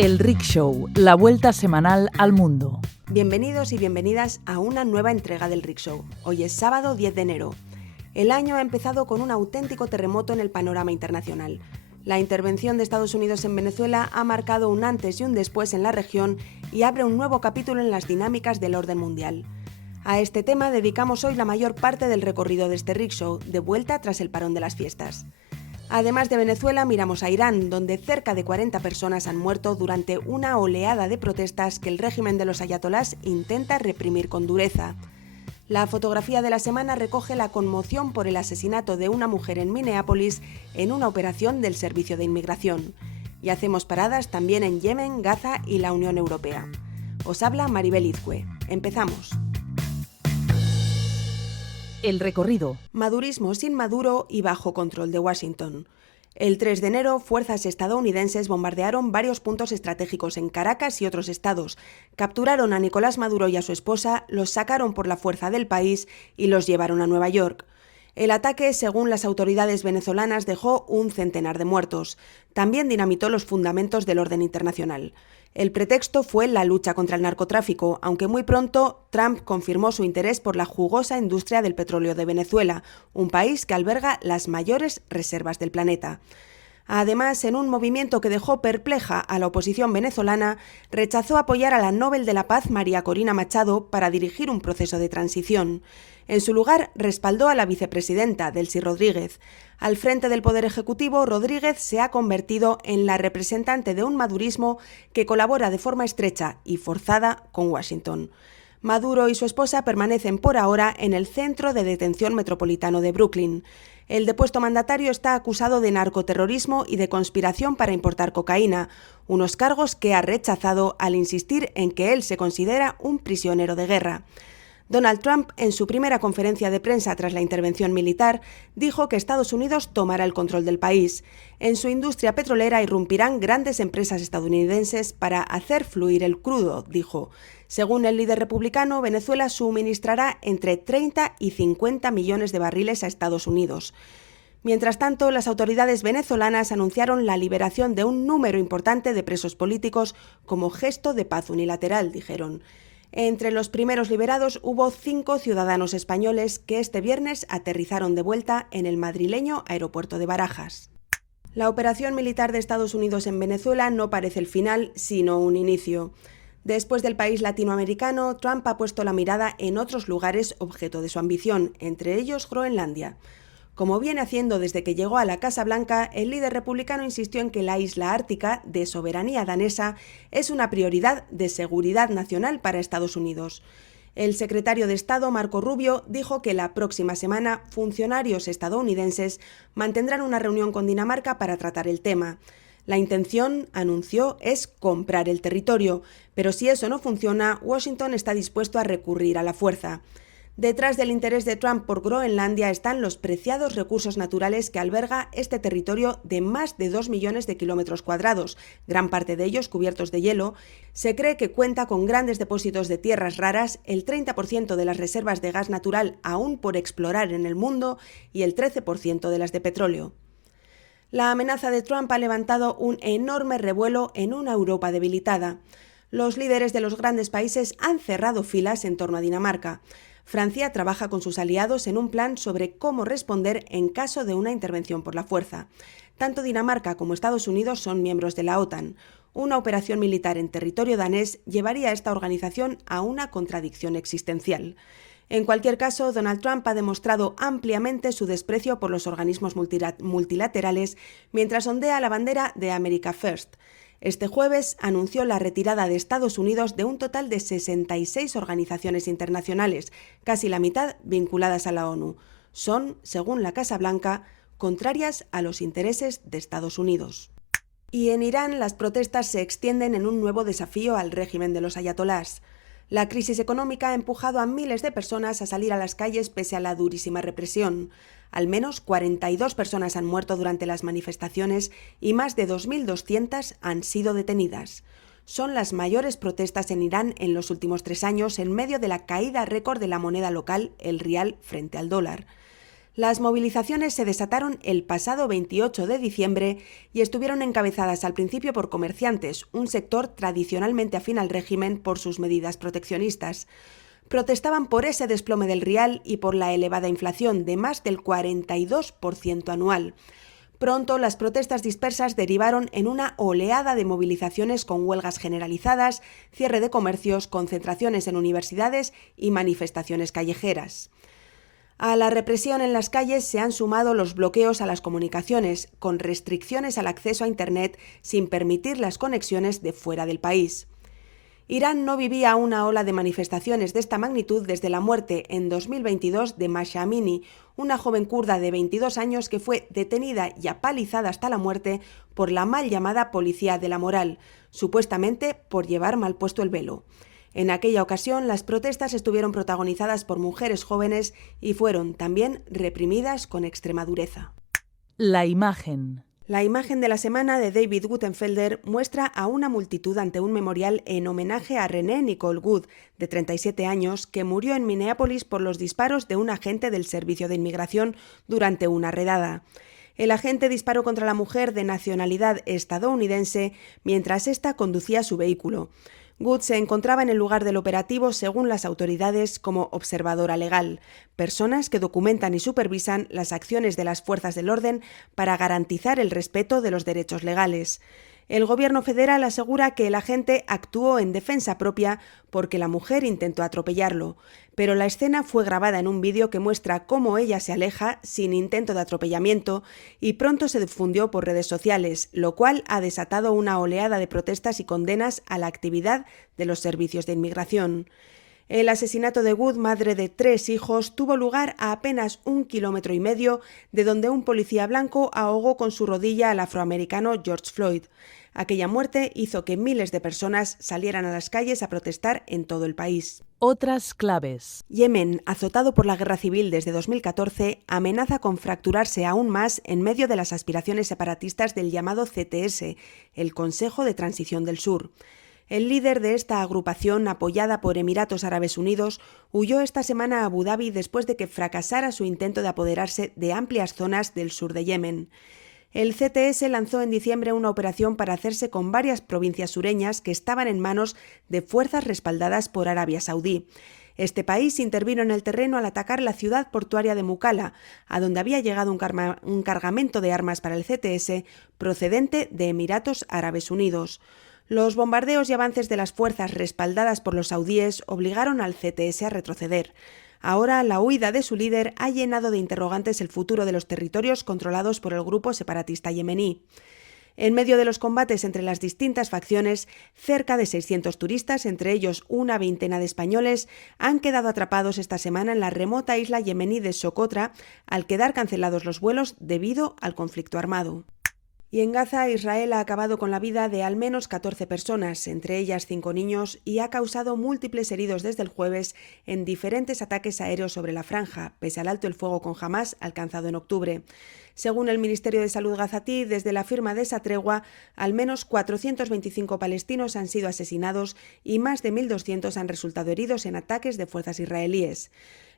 El Rickshow, la vuelta semanal al mundo. Bienvenidos y bienvenidas a una nueva entrega del Rickshow. Hoy es sábado 10 de enero. El año ha empezado con un auténtico terremoto en el panorama internacional. La intervención de Estados Unidos en Venezuela ha marcado un antes y un después en la región y abre un nuevo capítulo en las dinámicas del orden mundial. A este tema dedicamos hoy la mayor parte del recorrido de este Rickshow, de vuelta tras el parón de las fiestas. Además de Venezuela, miramos a Irán, donde cerca de 40 personas han muerto durante una oleada de protestas que el régimen de los ayatolás intenta reprimir con dureza. La fotografía de la semana recoge la conmoción por el asesinato de una mujer en Minneapolis en una operación del Servicio de Inmigración. Y hacemos paradas también en Yemen, Gaza y la Unión Europea. Os habla Maribel Izcue. Empezamos. El recorrido. Madurismo sin Maduro y bajo control de Washington. El 3 de enero, fuerzas estadounidenses bombardearon varios puntos estratégicos en Caracas y otros estados, capturaron a Nicolás Maduro y a su esposa, los sacaron por la fuerza del país y los llevaron a Nueva York. El ataque, según las autoridades venezolanas, dejó un centenar de muertos. También dinamitó los fundamentos del orden internacional. El pretexto fue la lucha contra el narcotráfico, aunque muy pronto Trump confirmó su interés por la jugosa industria del petróleo de Venezuela, un país que alberga las mayores reservas del planeta. Además, en un movimiento que dejó perpleja a la oposición venezolana, rechazó apoyar a la Nobel de la Paz María Corina Machado para dirigir un proceso de transición. En su lugar, respaldó a la vicepresidenta, Delcy Rodríguez. Al frente del Poder Ejecutivo, Rodríguez se ha convertido en la representante de un madurismo que colabora de forma estrecha y forzada con Washington. Maduro y su esposa permanecen por ahora en el Centro de Detención Metropolitano de Brooklyn. El depuesto mandatario está acusado de narcoterrorismo y de conspiración para importar cocaína, unos cargos que ha rechazado al insistir en que él se considera un prisionero de guerra. Donald Trump, en su primera conferencia de prensa tras la intervención militar, dijo que Estados Unidos tomará el control del país. En su industria petrolera irrumpirán grandes empresas estadounidenses para hacer fluir el crudo, dijo. Según el líder republicano, Venezuela suministrará entre 30 y 50 millones de barriles a Estados Unidos. Mientras tanto, las autoridades venezolanas anunciaron la liberación de un número importante de presos políticos como gesto de paz unilateral, dijeron. Entre los primeros liberados hubo 5 ciudadanos españoles que este viernes aterrizaron de vuelta en el madrileño aeropuerto de Barajas. La operación militar de Estados Unidos en Venezuela no parece el final, sino un inicio. Después del país latinoamericano, Trump ha puesto la mirada en otros lugares objeto de su ambición, entre ellos Groenlandia. Como viene haciendo desde que llegó a la Casa Blanca, el líder republicano insistió en que la isla ártica, de soberanía danesa, es una prioridad de seguridad nacional para Estados Unidos. El secretario de Estado, Marco Rubio, dijo que la próxima semana funcionarios estadounidenses mantendrán una reunión con Dinamarca para tratar el tema. La intención, anunció, es comprar el territorio, pero si eso no funciona, Washington está dispuesto a recurrir a la fuerza. Detrás del interés de Trump por Groenlandia están los preciados recursos naturales que alberga este territorio de más de 2 millones de kilómetros cuadrados, gran parte de ellos cubiertos de hielo. Se cree que cuenta con grandes depósitos de tierras raras, el 30% de las reservas de gas natural aún por explorar en el mundo y el 13% de las de petróleo. La amenaza de Trump ha levantado un enorme revuelo en una Europa debilitada. Los líderes de los grandes países han cerrado filas en torno a Dinamarca. Francia trabaja con sus aliados en un plan sobre cómo responder en caso de una intervención por la fuerza. Tanto Dinamarca como Estados Unidos son miembros de la OTAN. Una operación militar en territorio danés llevaría a esta organización a una contradicción existencial. En cualquier caso, Donald Trump ha demostrado ampliamente su desprecio por los organismos multilaterales mientras ondea la bandera de America First. Este jueves anunció la retirada de Estados Unidos de un total de 66 organizaciones internacionales, casi la mitad vinculadas a la ONU. Son, según la Casa Blanca, contrarias a los intereses de Estados Unidos. Y en Irán las protestas se extienden en un nuevo desafío al régimen de los ayatolás. La crisis económica ha empujado a miles de personas a salir a las calles pese a la durísima represión. Al menos 42 personas han muerto durante las manifestaciones y más de 2.200 han sido detenidas. Son las mayores protestas en Irán en los últimos 3 años en medio de la caída récord de la moneda local, el rial, frente al dólar. Las movilizaciones se desataron el pasado 28 de diciembre y estuvieron encabezadas al principio por comerciantes, un sector tradicionalmente afín al régimen por sus medidas proteccionistas. Protestaban por ese desplome del rial y por la elevada inflación de más del 42% anual. Pronto, las protestas dispersas derivaron en una oleada de movilizaciones con huelgas generalizadas, cierre de comercios, concentraciones en universidades y manifestaciones callejeras. A la represión en las calles se han sumado los bloqueos a las comunicaciones, con restricciones al acceso a Internet sin permitir las conexiones de fuera del país. Irán no vivía una ola de manifestaciones de esta magnitud desde la muerte en 2022 de Mahsa Amini, una joven kurda de 22 años que fue detenida y apalizada hasta la muerte por la mal llamada policía de la moral, supuestamente por llevar mal puesto el velo. En aquella ocasión, las protestas estuvieron protagonizadas por mujeres jóvenes y fueron también reprimidas con extrema dureza. La imagen. La imagen de la semana de David Guttenfelder muestra a una multitud ante un memorial en homenaje a Renee Nicole Good, de 37 años, que murió en Minneapolis por los disparos de un agente del Servicio de Inmigración durante una redada. El agente disparó contra la mujer de nacionalidad estadounidense mientras ésta conducía su vehículo. Good se encontraba en el lugar del operativo según las autoridades como observadora legal, personas que documentan y supervisan las acciones de las fuerzas del orden para garantizar el respeto de los derechos legales. El gobierno federal asegura que el agente actuó en defensa propia porque la mujer intentó atropellarlo, pero la escena fue grabada en un vídeo que muestra cómo ella se aleja sin intento de atropellamiento y pronto se difundió por redes sociales, lo cual ha desatado una oleada de protestas y condenas a la actividad de los servicios de inmigración. El asesinato de Good, madre de 3 hijos, tuvo lugar a apenas 1,5 kilómetros de donde un policía blanco ahogó con su rodilla al afroamericano George Floyd. Aquella muerte hizo que miles de personas salieran a las calles a protestar en todo el país. Otras claves. Yemen, azotado por la guerra civil desde 2014, amenaza con fracturarse aún más en medio de las aspiraciones separatistas del llamado CTS, el Consejo de Transición del Sur. El líder de esta agrupación, apoyada por Emiratos Árabes Unidos, huyó esta semana a Abu Dhabi después de que fracasara su intento de apoderarse de amplias zonas del sur de Yemen. El CTS lanzó en diciembre una operación para hacerse con varias provincias sureñas que estaban en manos de fuerzas respaldadas por Arabia Saudí. Este país intervino en el terreno al atacar la ciudad portuaria de Mukalla, a donde había llegado un cargamento de armas para el CTS procedente de Emiratos Árabes Unidos. Los bombardeos y avances de las fuerzas respaldadas por los saudíes obligaron al CTS a retroceder. Ahora, la huida de su líder ha llenado de interrogantes el futuro de los territorios controlados por el grupo separatista yemení. En medio de los combates entre las distintas facciones, cerca de 600 turistas, entre ellos una veintena de españoles, han quedado atrapados esta semana en la remota isla yemení de Socotra, al quedar cancelados los vuelos debido al conflicto armado. Y en Gaza, Israel ha acabado con la vida de al menos 14 personas, entre ellas 5 niños, y ha causado múltiples heridos desde el jueves en diferentes ataques aéreos sobre la franja, pese al alto el fuego con Hamás alcanzado en octubre. Según el Ministerio de Salud gazatí, desde la firma de esa tregua, al menos 425 palestinos han sido asesinados y más de 1.200 han resultado heridos en ataques de fuerzas israelíes.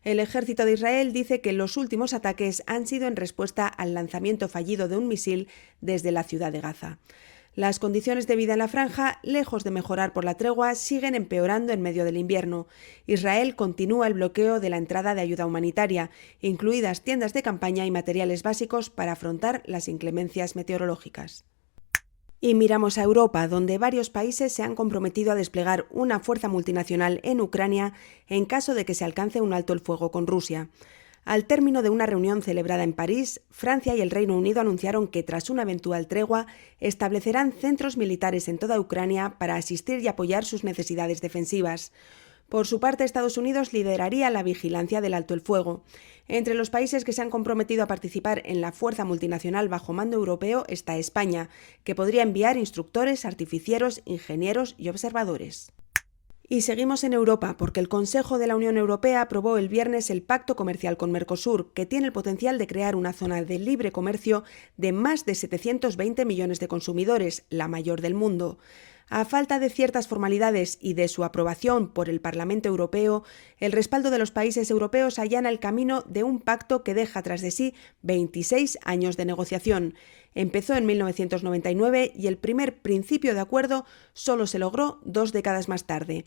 El ejército de Israel dice que los últimos ataques han sido en respuesta al lanzamiento fallido de un misil desde la ciudad de Gaza. Las condiciones de vida en la franja, lejos de mejorar por la tregua, siguen empeorando en medio del invierno. Israel continúa el bloqueo de la entrada de ayuda humanitaria, incluidas tiendas de campaña y materiales básicos para afrontar las inclemencias meteorológicas. Y miramos a Europa, donde varios países se han comprometido a desplegar una fuerza multinacional en Ucrania en caso de que se alcance un alto el fuego con Rusia. Al término de una reunión celebrada en París, Francia y el Reino Unido anunciaron que tras una eventual tregua establecerán centros militares en toda Ucrania para asistir y apoyar sus necesidades defensivas. Por su parte, Estados Unidos lideraría la vigilancia del alto el fuego. Entre los países que se han comprometido a participar en la fuerza multinacional bajo mando europeo está España, que podría enviar instructores, artificieros, ingenieros y observadores. Y seguimos en Europa, porque el Consejo de la Unión Europea aprobó el viernes el Pacto Comercial con Mercosur, que tiene el potencial de crear una zona de libre comercio de más de 720 millones de consumidores, la mayor del mundo. A falta de ciertas formalidades y de su aprobación por el Parlamento Europeo, el respaldo de los países europeos allana el camino de un pacto que deja tras de sí 26 años de negociación. Empezó en 1999 y el primer principio de acuerdo solo se logró 2 décadas más tarde.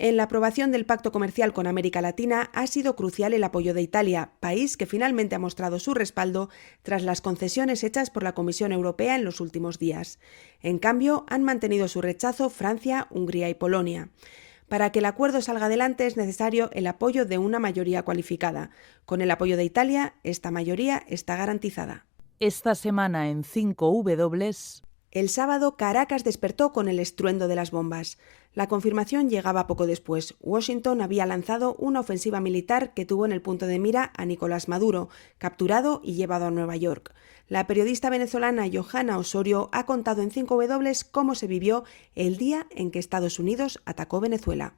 En la aprobación del Pacto Comercial con América Latina ha sido crucial el apoyo de Italia, país que finalmente ha mostrado su respaldo tras las concesiones hechas por la Comisión Europea en los últimos días. En cambio, han mantenido su rechazo Francia, Hungría y Polonia. Para que el acuerdo salga adelante es necesario el apoyo de una mayoría cualificada. Con el apoyo de Italia, esta mayoría está garantizada. Esta semana en 5W... El sábado, Caracas despertó con el estruendo de las bombas. La confirmación llegaba poco después. Washington había lanzado una ofensiva militar que tuvo en el punto de mira a Nicolás Maduro, capturado y llevado a Nueva York. La periodista venezolana Johanna Osorio ha contado en 5W cómo se vivió el día en que Estados Unidos atacó Venezuela.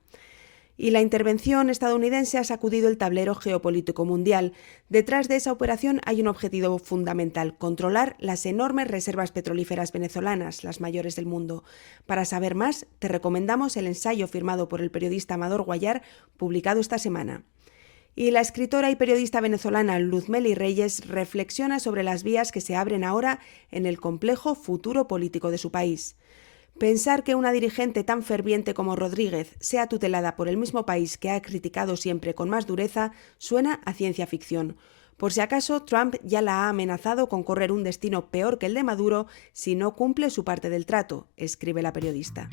Y la intervención estadounidense ha sacudido el tablero geopolítico mundial. Detrás de esa operación hay un objetivo fundamental: controlar las enormes reservas petrolíferas venezolanas, las mayores del mundo. Para saber más, te recomendamos el ensayo firmado por el periodista Amador Guayar, publicado esta semana. Y la escritora y periodista venezolana Luzmeli Reyes reflexiona sobre las vías que se abren ahora en el complejo futuro político de su país. Pensar que una dirigente tan ferviente como Rodríguez sea tutelada por el mismo país que ha criticado siempre con más dureza suena a ciencia ficción. Por si acaso, Trump ya la ha amenazado con correr un destino peor que el de Maduro si no cumple su parte del trato, escribe la periodista.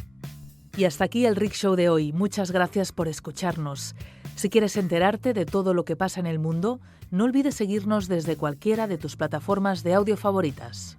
Y hasta aquí el Rick Show de hoy. Muchas gracias por escucharnos. Si quieres enterarte de todo lo que pasa en el mundo, no olvides seguirnos desde cualquiera de tus plataformas de audio favoritas.